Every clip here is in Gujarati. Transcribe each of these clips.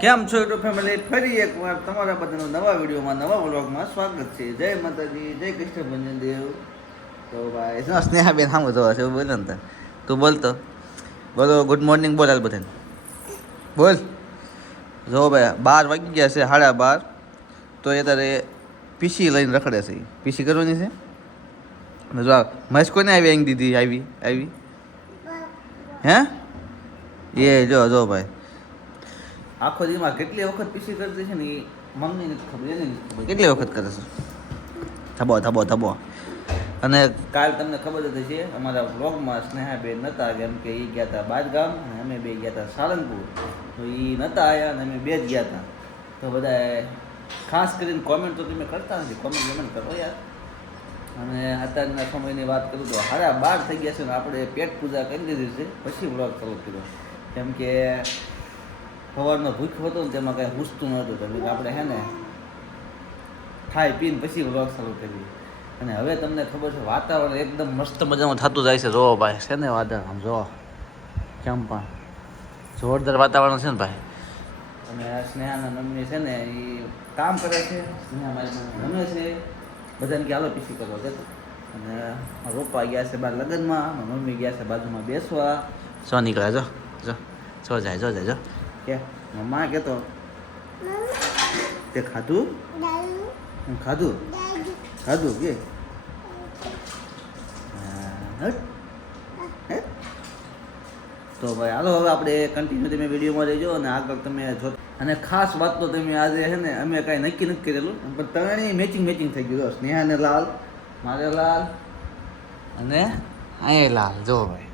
કેમ છો યુટ્યુબ ફેમિલી? ફરી એકવાર તમારા બધાનું નવા વિડીયોમાં નવા વ્લોગમાં સ્વાગત છે. જય માતાજી, જય કૃષ્ણ ભંજન દેવ. તો ભાઈ શું સ્નેહાબેન સામું જોવા છે એવું બોલે ને તું બોલતો બોલો ગુડ મોર્નિંગ બોલ હાલ બધાને બોલ. જો ભાઈ 12 વાગી ગયા છે, 12:30. તો એ તારે પીસી લઈને રખડે છે. પીસી કરવાની છે ને જો મહેશ કોને આવી અહીં દીધી આવી હે એ જો ભાઈ આખો દીમાં કેટલી વખત પીસી કરતી છે ને એ મમ્મીને ખબર એને ખબર કેટલી વખત કરે છે. થબો અને કાલ તમને ખબર જ છે અમારા વ્લોગમાં સ્નેહાબેન નહોતા, કેમ કે એ ગયા હતા બાદગામ અને અમે બે ગયા હતા સાળંગપુર. તો એ નહોતા આવ્યા અને અમે બે જ ગયા હતા. તો બધાએ ખાસ કરીને કોમેન્ટ તો તમે કરતા નથી, કોમેન્ટ કરો યાર. અને અત્યારના સમયની વાત કરું તો 12:30 થઈ ગયા છે ને આપણે પેટ પૂજા કરી દીધી છે, પછી વ્લોગ ચાલુ કર્યો. કેમ કે સવારનો ભૂખ હતો ને તેમાં કાંઈ પૂછતું નહોતું, એટલે આપણે હે ને ખાઈ પીને પછી વ્લોગ ચાલુ કરીએ. અને હવે તમને ખબર છે વાતાવરણ એકદમ મસ્ત મજાનું થતું જાય છે. જોવો ભાઈ છે ને વાદળ, આમ જોવો કેમ પણ જોરદાર વાતાવરણ છે ને ભાઈ. અને સ્નેહાના મમ્મી છે ને એ કામ કરે છે, સ્નેહા મારી રમે છે, બધાને કે હાલો પીસી કરવા જતો. અને પપ્પા ગયા છે બાર લગ્નમાં, મમ્મી ગયા છે બાજુમાં બેસવા. શું નીકળે જો જાય કે મમ્મા કહેતો તે ખાધું કે તો ભાઈ હાલો હવે આપણે કન્ટિન્યુ તમે વિડીયોમાં રહેજો અને આગળ તમે જો. અને ખાસ વાત તો તમે આજે છે ને અમે કાંઈ નક્કી નથી કરેલું, પણ ત્રણેય મેચિંગ થઈ ગયું. સ્નેહાને લાલ, મારે લાલ અને અહીંયા લાલ. જો ભાઈ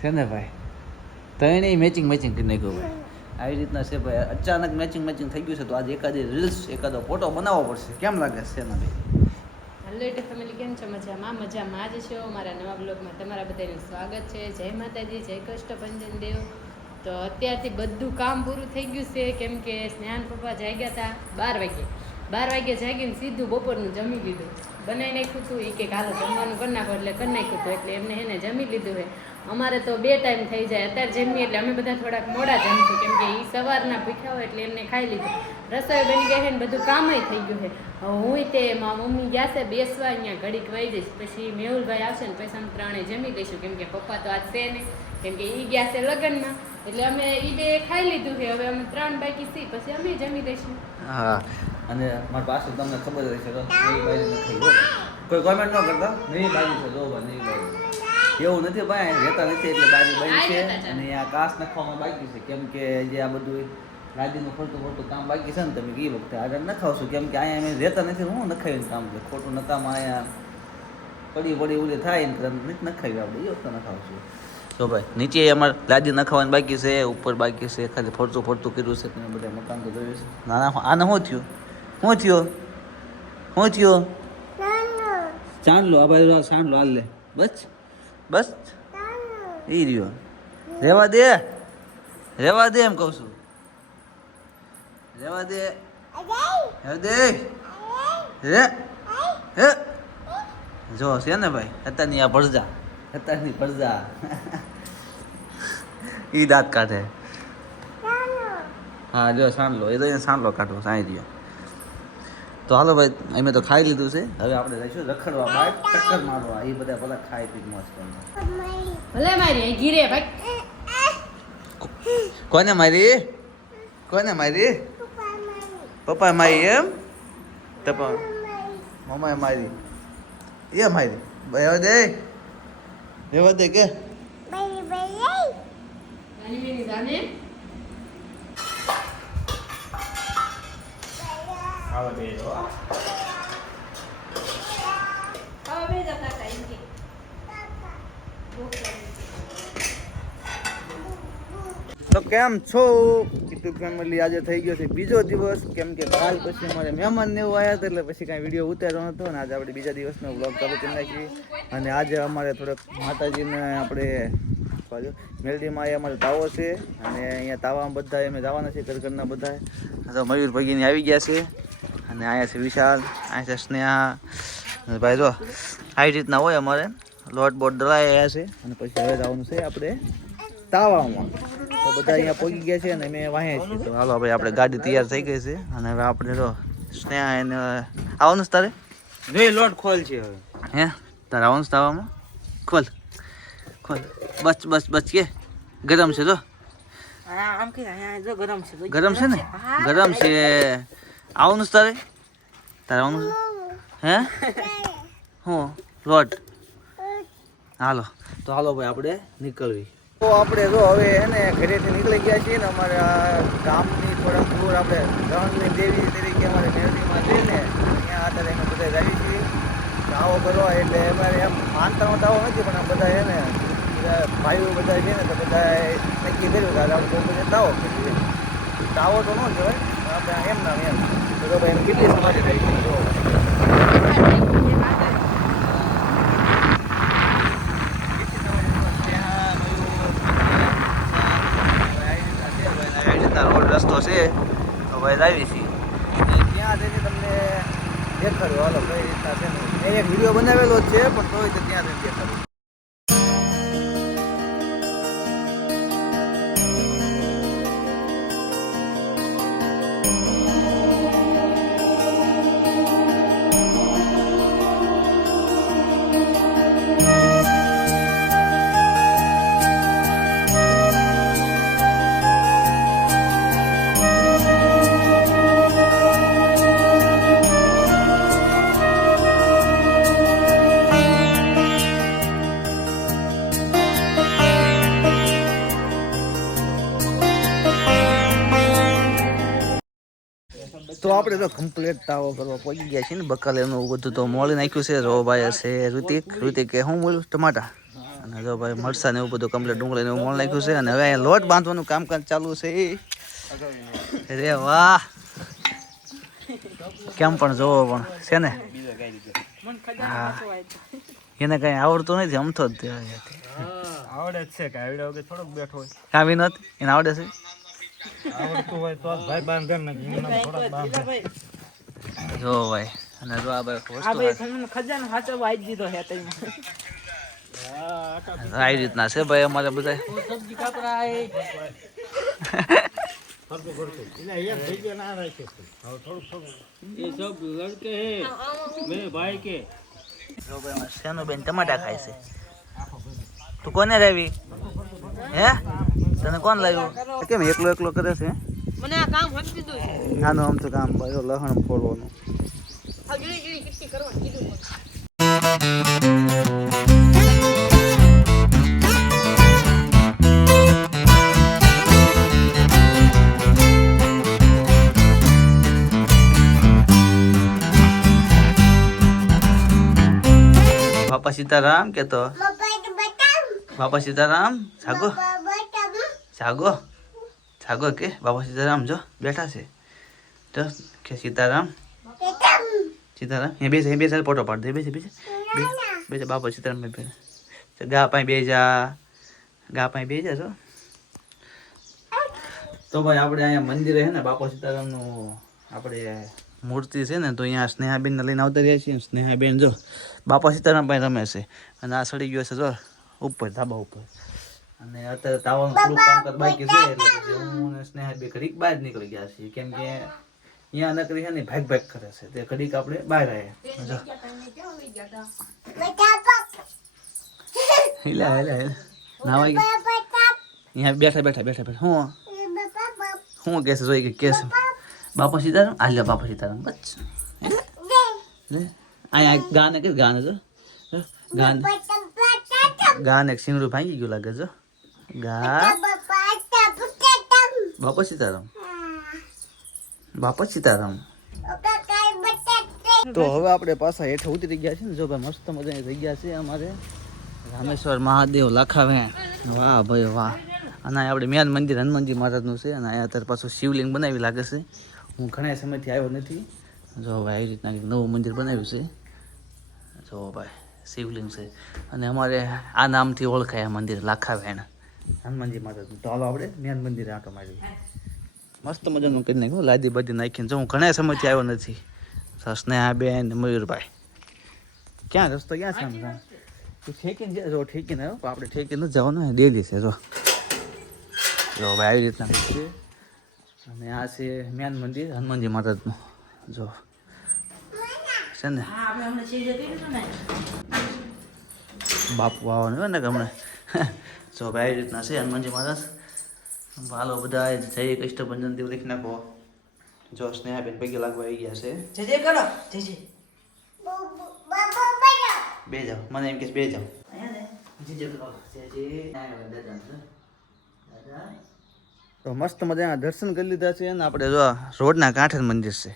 છે ને ભાઈ ત્રણેય મેચિંગ કરી નાખ્યું ભાઈ. આવી રીતના છે ભાઈ, અચાનક મેચિંગ થઈ ગયું છે. તો આજે એકાદો ફોટો બનાવવો પડશે. કેમ લાગે છે ને ભાઈ? હેલો યુટ્યુબ ફેમિલી, કેમ છો? મજામાં જ છો? મારા નવા બ્લોગમાં તમારા બધાનું સ્વાગત છે. જય માતાજી, જય કૃષ્ણ ભંજન દેવ. તો અત્યારથી બધું કામ પૂરું થઈ ગયું છે, કેમ કે સ્નેહાન પપ્પા જાગ્યા હતા 12 વાગે જાગીને સીધું બપોરનું જમી લીધું. બનાવી નાખ્યું હતું એ કે હાલો જમવાનું કરી નાખો, એટલે કરી નાખ્યું હતું. એટલે એમને એને જમી લીધું છે. અમારે તો 2 ટાઈમ થઈ જાય. અત્યારે જમીએ એટલે અમે બધા થોડાક મોડા જમશું, કેમ કે એ સવારના ભૂખ્યા હોય એટલે એમને ખાઈ લીધું. રસોઈ બની ગઈ છે ને બધું કામય થઈ ગયું છે. હું તે મારા મમ્મી ગયા છે બેસવા, અહીંયા ઘડીક વહી જઈશ, પછી મેહુલભાઈ આવશે ને પછી અમે ત્રણે જમી લઈશું. કેમ કે પપ્પા તો આજ છે નહીં, કેમ કે એ ગયા છે લગ્નમાં. એટલે અમે એ બે ખાઈ લીધું છે, હવે અમે 3 બાકી છીએ, પછી અમે જમી લઈશું. હા, અને મારી પાસે તમને ખબર રહેશે તો કોઈ કોમેન્ટ ન કરતા નહીં બાજુ છે. જો નહીં બાજુ એવું નથી ભાઈ, રહેતા નથી એટલે બાજુ બની છે. અને આ કાસ નાખવામાં બાકી છે, કેમ કે જે આ બધું ગાડીનું ખોટું કામ બાકી છે ને, તમે એ વખતે આગળ નખાવશું. કેમ કે અહીંયા અમે રહેતા નથી, હું નખાવીને કામ છે ખોટું નકામ. અહીંયા પડી ઉડી થાય ને નથી નખાવી, આપણે એ વખતે નખાવશું. તો ભાઈ નીચે અમારે લાદી નખાવાનું બાકી છે, ઉપર બાકી છે, ખાલી ફરતું કર્યું છે. તમે બધા મકાન તો જોયું છે. આને શું થયું ચાંદલો આ બાજુ ચાંદલો હાલ લે બસ એ રહ્યો. રેવા દે એમ કહું છું, રેવા દે જો છે ને ભાઈ અત્યારની આ પડજા ઈ દાંત કાઢે. હા જો સાંડલો, એ તો સાંડલો કાઢવો સાંઈ રહ્યો. તો હાલો ભાઈ અમે તો ખાઈ લીધું છે, હવે આપણે જઈશું રખડવા બહાર, ચક્કર મારવા. એ બધા ખાઈ પી મોજ કરવા. ભલે મારી ગીરે ભાઈ. કોને મારી? પપ્પા મારી એમ? મમ્મા મારી એ મારી રેવા દે કે તો કેમ છો યુટ્યુબ ફેમિલી? આજે થઈ ગયો છે બીજો દિવસ, કેમ કે કાલ પછી અમારે મહેમાન ને એવું આવ્યા હતા, એટલે પછી કાંઈ વિડીયો ઉતારવાનો હતો ને આજે આપણે બીજા દિવસનો વ્લોગ ચાલુ કરી નાખીએ. અને આજે અમારે થોડોક માતાજીને આપણે મેલડીમાં અમારે તાવો છે, અને અહીંયા તાવામાં બધા અમે જવાના છે ઘરના બધા. તો મયુર ભગીની આવી ગયા છે, અને અહીંયા છે વિશાલ, અહીંયા છે સ્નેહા. ભાઈ જો આવી રીતના હોય અમારે લોટ બોટ દળાઈ આવ્યા છે, અને પછી હવે જવાનું છે આપણે તાવામાં. તો બધા અહીંયા પહોંચી ગયા છે અને મેં વાહ્યા છીએ. તો હાલો ભાઈ આપણે ગાડી તૈયાર થઈ ગઈ છે અને હવે આપણે તો સ્નેહા એને આવવાનું છે તારે જોઈ લોટ ખોલ છે હવે. હે તારે આવવાનું છે તાવામાં ખોલ ખોલ બસ બસ બસ કે ગરમ છે તો આમ કે અહીંયા જો ગરમ છે ગરમ છે ને ગરમ છે આવવાનું છે તારે તારે આવવાનું છે હે હું લોટ હાલો તો હાલો ભાઈ આપણે નીકળવી તો આપણે જો હવે એને ઘરેથી નીકળી ગયા છીએ ને અમારા ગામની થોડાક દૂર આપણે ધનની દેવી તરીકે અમારે મેરડીમાં જઈને ત્યાં અત્યારે અમે બધા જઈએ છીએ દાવો કરવા એટલે અમારે એમ માનતાનો દાવો નથી પણ આ બધા એને બધા ભાઈઓ બધા છે ને તો બધા નક્કી કર્યું કે આપણે બહુ બધા દાવો કરીએ દાવો તો ન કહેવાય આપણે એમ નામ એમ તો ભાઈ એમ કેટલી સમાજ થઈ ગઈ જો રોડ રસ્તો છે તો ભાઈ લાવી છીએ ત્યાં જઈને તમને દેખાડ્યો હાલો કઈ રીતના છે ને એક વિડીયો બનાવેલો જ છે પણ તોય તો ત્યાં જઈને દેખાડ્યું તો આપણે તો કમ્પ્લીટ તાવો કરવા પહોંચી ગયા છીએ ને બકાલ એનું બધું તો મોળી નાખ્યું છે રોભાઈ છે ઋતિક કે હું બોલું ટમાટા અને જો ભાઈ મરસા ને એવું બધું કમ્પ્લીટ ડુંગળી ને એવું મોળ નાખ્યું છે અને હવે અહીંયા લોટ બાંધવાનું કામકાજ ચાલુ છે રે વાહ કેમ પણ જોવો પણ છે ને હા એને કઈ આવડતું નથી અમથો જ આવડે જ છે કે આવડે વગર થોડોક બેઠો હોય. કાં વિનોદ એને આવડે છે આવડતું હોય તો ભાઈ બાંધે ને થોડોક બાંધે. જો ભાઈ અને જો આ ભાઈ આ ભાઈ તમને ખજાનો સાચો વાઈ દીધો હે તઈ આવી રીતના છે ભાઈ અમારે બધા સબ્જી કાપરા એ ये सब लड़के हैं मेरे भाई के. જો ભાઈ અમારે શેનુબેન ટમાટા ખાય છે તું કોને લાવી હે તને કોણ લાવ્યું કેમ એકલો એકલો કરે છે મને આ કામ હટ દીધું છે નાનું આમ તો કામ ભાઈ લહણ ફોડવાનું આ ગીડી ગીડી કિટ્ટી કરવાની કીધું બાપા સીતારામ કેતો બાપા સીતારામ જાગો જાગો જાગો કે બાપા સીતારામ જો બેઠા છે તો કે સીતારામ સીતારામ એ બેસે ફોટો પાડ દે બેસે બેસે બાપા સીતારામ બેસે ગા પાઈ બે જા છો તો ભાઈ આપણે અહીંયા મંદિરે છે ને બાપા સીતારામનું આપણે મૂર્તિ છે ને તો અહીંયા સ્નેહાબેનને લઈને આવતા રહ્યા છીએ સ્નેહાબેન જો બાપા સીતારામ ભાઈ રમે છે અને આ સડી ગયો છે જો ઉપર ધાબા ઉપર અને અત્યારે તાવાનું થોડુંક કામકાજ બાકી છે એટલે પછી હું અને સ્નેહાબેન ઘડીક બહાર નીકળી ગયા છીએ કેમ કે અહીંયા નકરી છે ને ભાગ કરે છે તે ઘડીક આપણે બહાર આવ્યા જો હિલા નાવા અહીંયા બેઠા હું કે છે જોઈ કે છે બાપા સીતારામ આલ્યો બાપા સીતારામ બસ લે અહીંયા ગાને કે ગાને જો ગાને એક સિંગડું ભાંગી ગયું લાગે જો ગા બાપા સીતારામ તો હવે આપણે પાછા હેઠ ઉતરી ગયા છે ને જો ભાઈ મસ્ત મજાની જગ્યા છે અમારે રામેશ્વર મહાદેવ લખાવે વાહ ભાઈ વાહ અને આપણે મેન મંદિર હનુમાનજી મહારાજનું છે અને અહીંયા અત્યારે પાછું શિવલિંગ બનાવી લાગે છે હું ઘણા સમયથી આવ્યો નથી જો ભાઈ આવી રીતના નવું મંદિર બનાવ્યું છે જો ભાઈ શિવલિંગ છે અને અમારે આ નામથી ઓળખાય આ મંદિર લાખાવેણ હનુમાનજી મહારાજનું તો હાલો આપણે મેન મંદિરે આંટો મારી મસ્ત મજાનું કરી નાખ્યું લાદી બાદી નાખીને જો હું ઘણા સમયથી આવ્યો નથી સ્નેહાબેન મયુરભાઈ ક્યાં રસ્તો ક્યાં છે આમ તું ઠેકીને જાય જો ઠેકીને આવ્યો આપણે ઠેકીને જ જવાનું ડેલી છે જો જો ભાઈ આવી રીતના કંઈક છે. અને આ છે મેન મંદિર હનુમાનજી મહારાજનું. જો છે ને બાપુ આવવાનું હોય ને કે હમણાં. જો ભાઈ આવી રીતના છે હનુમાનજી મહારાજ. હાલો બધા જય કષ્ટભંજન દેવ લખી નાખો. જો સ્નેહાબેન પગે લાગવા આવી ગયા છે. જય કરો જય બે જાઓ મને એમ કે બે જાઓ. તો મસ્ત મજાના દર્શન કરી લીધા છે અને આપણે જો રોડના કાંઠે મંદિર છે.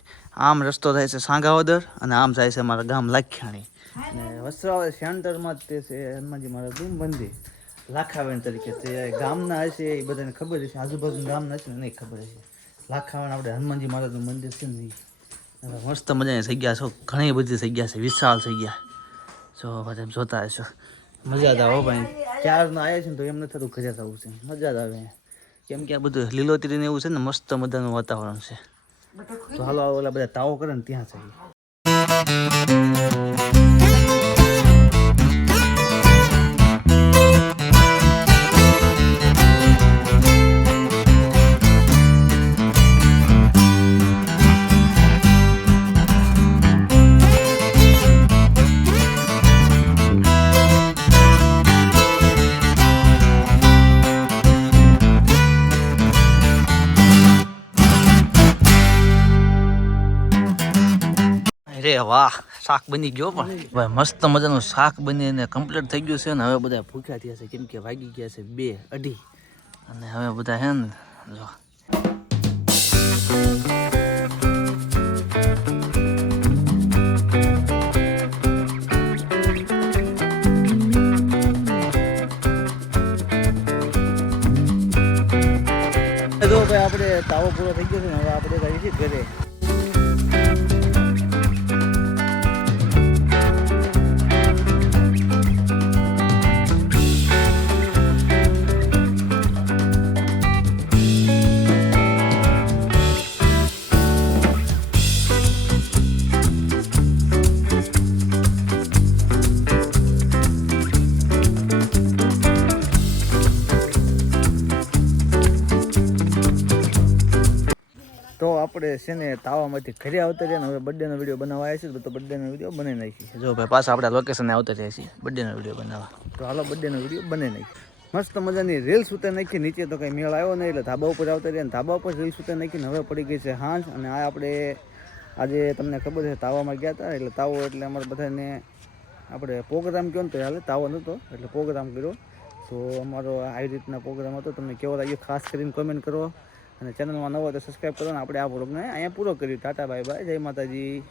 આમ રસ્તો થાય છે સાંગાવદર અને આમ જાય છે અમારા ગામ લાખિયાણી. અને વસ્ત્રાવળ સેન્ટરમાં જ તે છે હનુમાનજી મહારાજનું મંદિર. લાખાવણ તરીકે તે ગામના હશે એ બધાને ખબર હશે, આજુબાજુ ગામના હશે ને નહીં ખબર હશે. લાખાવણ આપણે હનુમાનજી મહારાજનું મંદિર છે ને મસ્ત મજાની જગ્યા છે, ઘણી બધી જગ્યા છે, વિશાળ જગ્યા. જો બધા જોતા હશો મજા જ આવે ભાઈ. ક્યારના આવ્યા છે ને તો એમ નથી થતું ઘરે થવું છે, મજા જ આવે કેમ કે આ બધું લીલોતરીને એવું છે ને મસ્ત મજાનું વાતાવરણ છે. તો હાલો ઓલા બધા તાવો કરે ને ત્યાં જઈએ. અરે વાહ, શાક બની ગયો પણ ભાઈ મસ્ત મજાનું શાક બનીને કમ્પ્લીટ થઈ ગયું છે ને હવે બધા ભૂખ્યા થયા છે કેમ કે વાગી ગયા છે 2-2:30 અને હવે બધા હે ને જો ભાઈ આપણે તાવો પૂરો થઈ ગયો છે ને હવે આપણે જઈએ છીએ ઘરે. તો આપણે છે ને તાવામાંથી ઘરે આવતા રહ્યા ને હવે બર્થડેનો વિડીયો બનાવવા આવ્યા છીએ તો બર્થડેનો વિડીયો બનાવી નાખીએ. જો ભાઈ પાછા આપણે લોકેશને આવતા રહ્યા છીએ બર્થડેનો વિડીયો બનાવવા. તો હાલો બર્થડેનો વિડીયો બનાવી નાખીએ. મસ્ત મજાની રીલ્સ ઉતારી નાખી. નીચે તો કંઈ મેળ આવ્યો નહીં એટલે ધાબા ઉપર આવતા રહ્યા ને ધાબા ઉપર રીલ્સ ઉતારી નાખીને હવે પડી ગઈ છે હાંજ. અને આ આપણે આજે તમને ખબર છે તાવામાં ગયા હતા એટલે તાવો એટલે અમારે બધાને આપણે પ્રોગ્રામ કહો ને તો હાલે તાવો નહોતો એટલે પ્રોગ્રામ કર્યો. તો અમારો આવી રીતના પ્રોગ્રામ હતો. તમને કેવો લાગ્યો ખાસ કરીને કોમેન્ટ કરો અને ચેનલમાં નવો તો સબસ્ક્રાઈબ કરો. ને આપણે આ વ્લોગને અહીંયા પૂરો કર્યો. ટાટા બાય બાય, જય માતાજી.